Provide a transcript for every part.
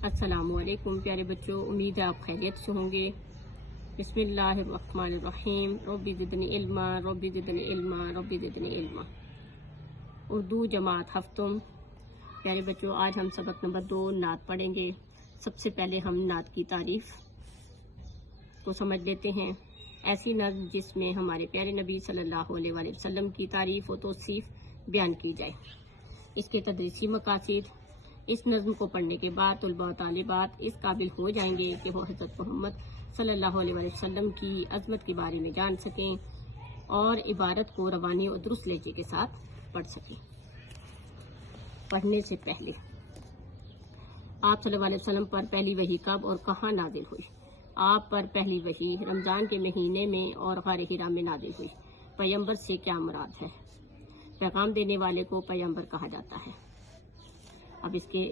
السلام علیکم پیارے بچوں، امید ہے آپ خیریت سے ہوں گے۔ بسم اللہ الرحمن الرحیم۔ رب زدنی علما رب زدنی علما رب زدنی علما۔ اردو جماعت ہفتم۔ پیارے بچوں، آج ہم سبق نمبر 2 نعت پڑھیں گے۔ سب سے پہلے ہم نعت کی تعریف کو سمجھ لیتے ہیں۔ ایسی نظم جس میں ہمارے پیارے نبی صلی اللہ علیہ وآلہ وسلم کی تعریف و توصیف بیان کی جائے۔ اس کے تدریسی مقاصد: اس نظم کو پڑھنے کے بعد طلباء و طالبات اس قابل ہو جائیں گے کہ وہ حضرت محمد صلی اللہ علیہ وآلہ وسلم کی عظمت کے بارے میں جان سکیں اور عبارت کو روانی اور درست لہجے کے ساتھ پڑھ سکیں۔ پڑھنے سے پہلے آپ صلی اللہ علیہ وسلم پر پہلی وحی کب اور کہاں نازل ہوئی؟ آپ پر پہلی وحی رمضان کے مہینے میں اور غار حرا میں نازل ہوئی۔ پیغمبر سے کیا مراد ہے؟ پیغام دینے والے کو پیغمبر کہا جاتا ہے۔ اب اس کے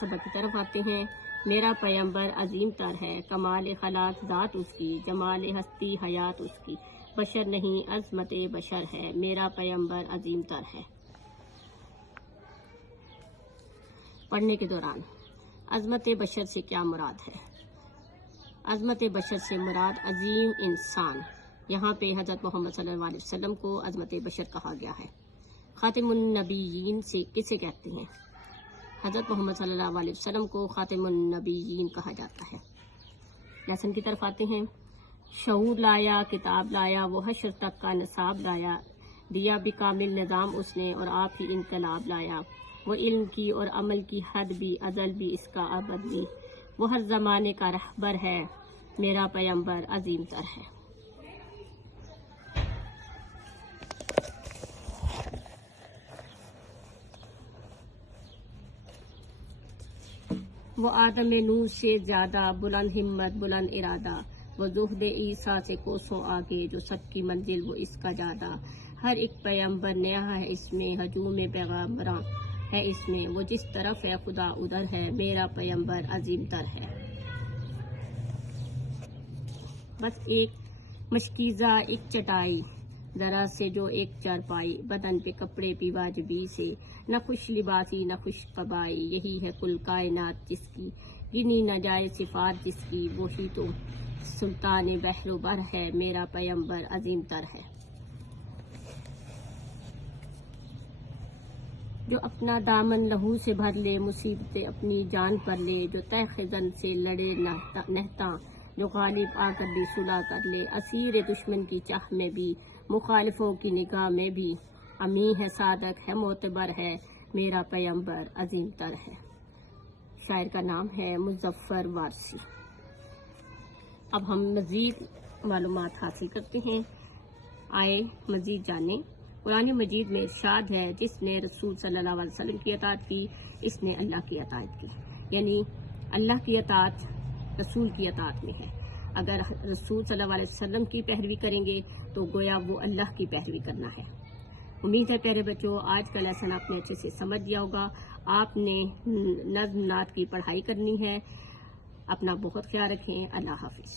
سبق کی طرف آتے ہیں۔ میرا پیغمبر عظیم تر ہے، کمال خلاق ذات اس کی، جمال ہستی حیات اس کی، بشر نہیں عظمت بشر ہے، میرا پیغمبر عظیم تر ہے۔ پڑھنے کے دوران عظمت بشر سے کیا مراد ہے؟ عظمت بشر سے مراد عظیم انسان۔ یہاں پہ حضرت محمد صلی اللہ علیہ وسلم کو عظمت بشر کہا گیا ہے۔ خاتم النبیین سے کسے کہتے ہیں؟ حضرت محمد صلی اللہ علیہ وسلم کو خاتم النبیین کہا جاتا ہے۔ لیسن کی طرف آتے ہیں۔ شعور لایا، کتاب لایا، وہ حشر تک کا نصاب لایا، دیا بھی کامل نظام اس نے اور آپ ہی انقلاب لایا، وہ علم کی اور عمل کی حد بھی، ازل بھی اس کا ابد بھی، وہ ہر زمانے کا رہبر ہے، میرا پیغمبر عظیم تر ہے۔ وہ آدم نور سے زیادہ بلند ہمت بلند ارادہ، وہ زہد عیسیٰ سے کوسوں آگے، جو سب کی منزل وہ اس کا جادہ، ہر ایک پیغمبر نیا ہے اس میں، ہجوم پیغمبراں ہے اس میں، وہ جس طرف ہے خدا ادھر ہے، میرا پیغمبر عظیم تر ہے۔ بس ایک مشکیزہ ایک چٹائی، ذرا سے جو ایک چارپائی، بدن پہ کپڑے بھی واجبی سے، نہ خوش لباسی نہ خوش قبائی، یہی ہے کل کائنات جس کی، گنی نہ جائے صفات جس کی، وہی تو سلطان بحر و بر ہے، میرا پیغمبر عظیم تر ہے۔ جو اپنا دامن لہو سے بھر لے، مصیبتیں اپنی جان پر لے، جو تہ خزن سے لڑے نہتا، جو غالب آ کر بھی صلح کر لے، اسیر دشمن کی چاہ میں بھی، مخالفوں کی نگاہ میں بھی، امین ہے صادق ہے معتبر ہے، میرا پیغمبر عظیم تر ہے۔ شاعر کا نام ہے مظفر وارثی۔ اب ہم مزید معلومات حاصل کرتے ہیں، آئے مزید جانیں۔ قرآن مجید میں ارشاد ہے، جس نے رسول صلی اللہ علیہ وسلم کی اطاعت کی، اس نے اللہ کی اطاعت کی، یعنی اللہ کی اطاعت رسول کی اطاعت میں ہے۔ اگر رسول صلی اللہ علیہ وسلم کی پیروی کریں گے تو گویا وہ اللہ کی پیروی کرنا ہے۔ امید ہے پیارے بچوں آج کا لیسن آپ نے اچھے سے سمجھ لیا ہوگا۔ آپ نے نظم نعت کی پڑھائی کرنی ہے۔ اپنا بہت خیال رکھیں۔ اللہ حافظ۔